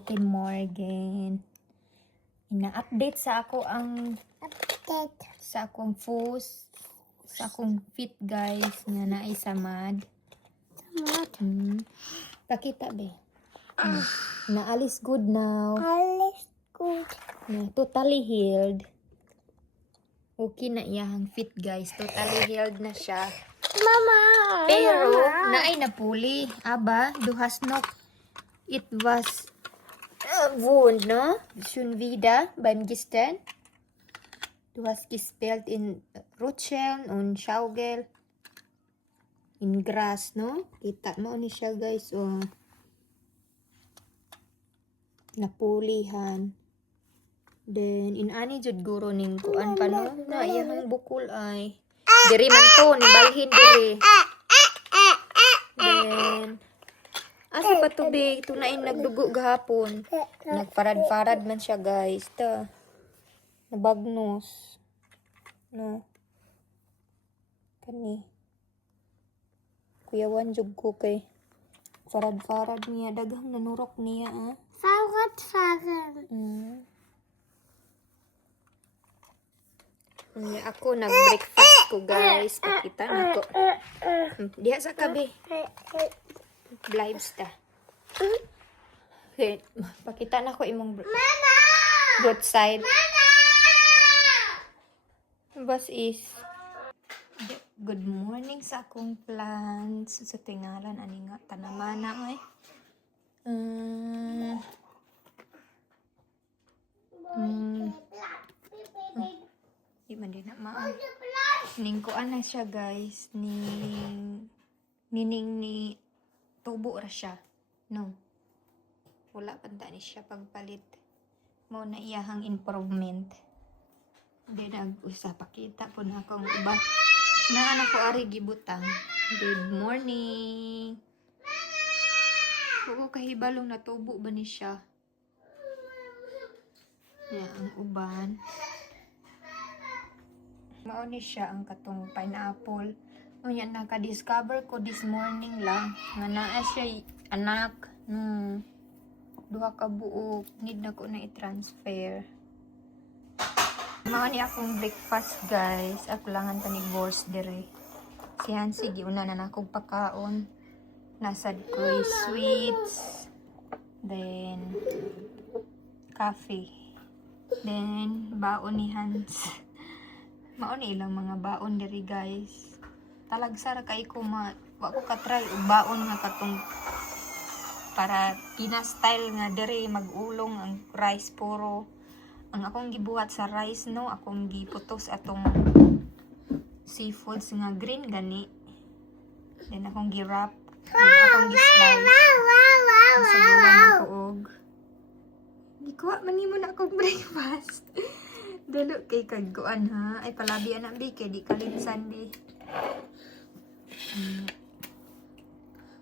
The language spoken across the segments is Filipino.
Guten Morgen. Ina-update sa ako ang sa akong fus, sa akong fit guys nga naay samad. Pakita be. Naalis good now. Alice good. Na totally healed. Okay na iyahang fit guys. Totally healed na siya. Mama. Pero naay napuli. Aba, duhas nok. It was wound, no? Schon wieder beim Gisten. Du hast gespielt in Rutschen und Schaugel. In Gras, no? Kita mo ni siya, guys, oh. Napulihan. Then, in ani jud guro ning kuan pa, no? Na iyang bukol ay. Diri man to, ni balhin diri. Then, asa pa tubig? Ito na yung nagdugo gahapon. Nagfarad-farad man siya, guys. Ta. Nabagnos. No. Kani. Kuyawan jug ko kay. Farad-farad niya. Daghang nanurok niya, ah. Farad. Ako, nag-breakfast ko, guys. Pakita na ko. Diha sa kabi. Lives ta. Okay. Pakita na ko imong good side. Bas is good morning sa akong plants. Sa tingalan ani nga tanamana ay. Di man din na maan. Ning kuan na siya, guys. Nining ni tubo ra siya. No. Wala panta ni siya pagpalit. Mao na iyahang improvement. Then nag-usa pakita po na akong iba. Na anak ko ari gibutang. Good morning. Oo, kahibalong natubo ba ni siya? Yan, ang uban. Mao ni siya ang katong pineapple. Unya naka-discover ko this morning lang nga naa siya anak. Duha ka buok, need na ko na i-transfer. Mao ni akong breakfast, guys. Ako lang ang tanig boss dire. Si Hansi giuna na akong pakaon. Nasad ko sweets. Then coffee. Then baon ni Hans. Mao ni ilang mga baon diri, guys. Talagsara kay ko wa ko ka-try og baon nga katong para pina-style nga diri mag-ulong ang rice puro. Ang akong gibuhat sa rice, no, akong giputos atong seafoods nga green gani. Then akong gi-wrap, then akong gi-slice. Sa bulan ng kuog. Gikuha man nimo na akong breakfast. Dalo kay kagkuan ha. Ay palabi anak bi kay di kalinsan di.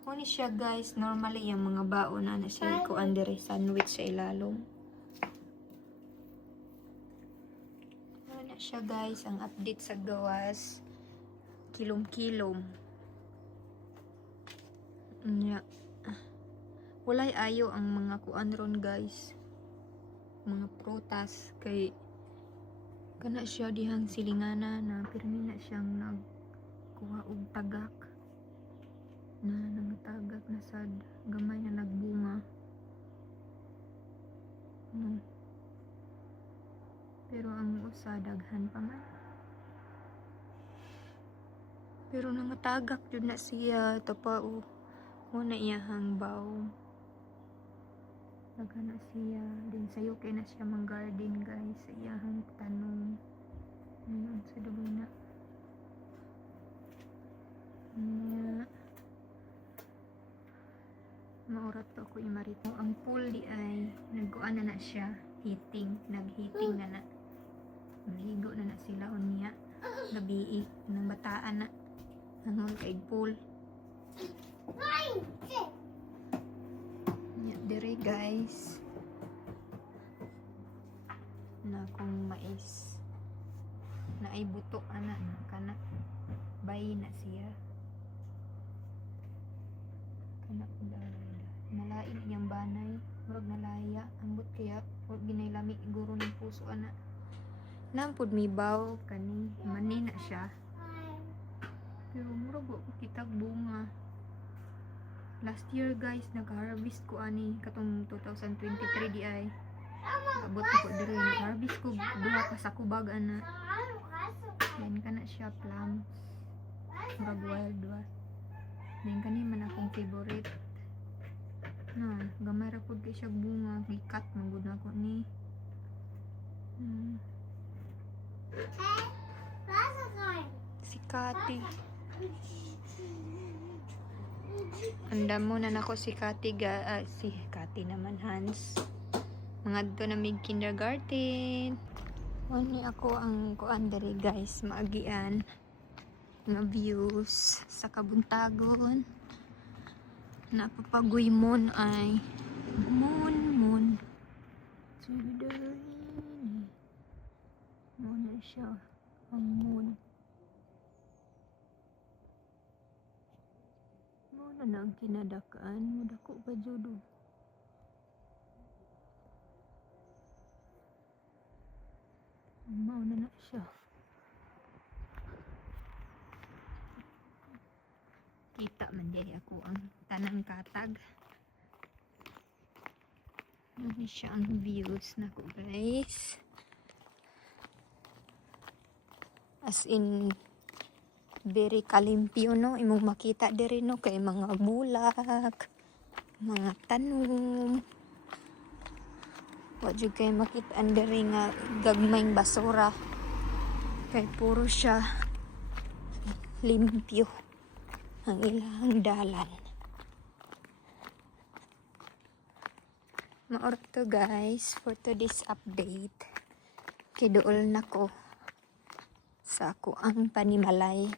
Kuni siya, guys. Normally yung mga baon na siya kuan dire sandwich sa ilalom. Ano siya, guys, ang update sa gawas. Kilom-kilom. Walay ayo ang mga kuan ron, guys. Mga prutas kay kana siya dihang silingana na pirmi na siyang nagkuha og tagak. Na nangatagak na sad gamay na nagbunga. Pero ang usa daghan pa man. Pero nangatagak jud na siya tapao. Una iyahang baw. Daghan na siya. Din sayo kay na siya mang garden, guys. Sa iyahang tanom. Ayun sa dugay na. Maurat pa ako imarito. Ang pool di ay nagkuan na siya. Nag-heating na. Naligo na sila unya. Gabi ng bataan na. Nangon kay pool. Dire, guys. Na kung mais. Na ay buto ana kana. Bay na siya. Kana malain iyang banay. murag nalaya ambot kaya or ginaylami guro ng puso ana nampud mi baw kani manina siya pero murag wa ko kitag bunga. Last year guys nag-harvest ko ani katong 2023 di ay abot ko diri nag-harvest ko duha ka sa kubag ana yan kana siya plums murag wild wa yan kani man akong favorite na gamay ra pud kay siya bunga gikat man gud nako ni si Kati anda mo na nako si Kati si Kati naman Hans mga dito na mig kindergarten wani ako ang kuan diri guys maagian nga views sa kabuntagon napapagoy mon ay mon Sibidarini mon na siya ang mon mo na ang kinadakaan mo dako pa judo mao na siya kita man diri ako ang tanang katag ano siya ang views nako guys as in very kalimpyo no imong makita diri no kay mga bulak mga tanom wa jud kay makita diri nga gagmayng basura kay puro siya limpyo ang ilang dalan maor to guys for today's update kay duol nako sa ako ang panimalay